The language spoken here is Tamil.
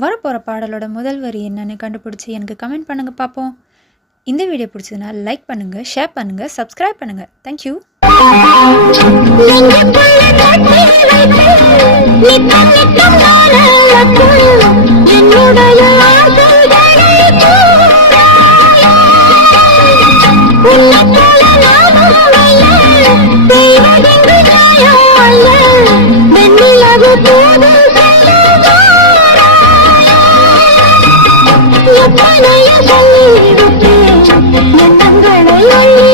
வரப்போகிற பாடலோட முதல் வரி என்னன்னு கண்டுபிடிச்சி எனக்கு கமெண்ட் பண்ணுங்கள் பார்ப்போம். இந்த வீடியோ பிடிச்சதுன்னா லைக் பண்ணுங்கள், ஷேர் பண்ணுங்கள், சப்ஸ்கிரைப் பண்ணுங்கள். தேங்க்யூ. எண்ணங்களை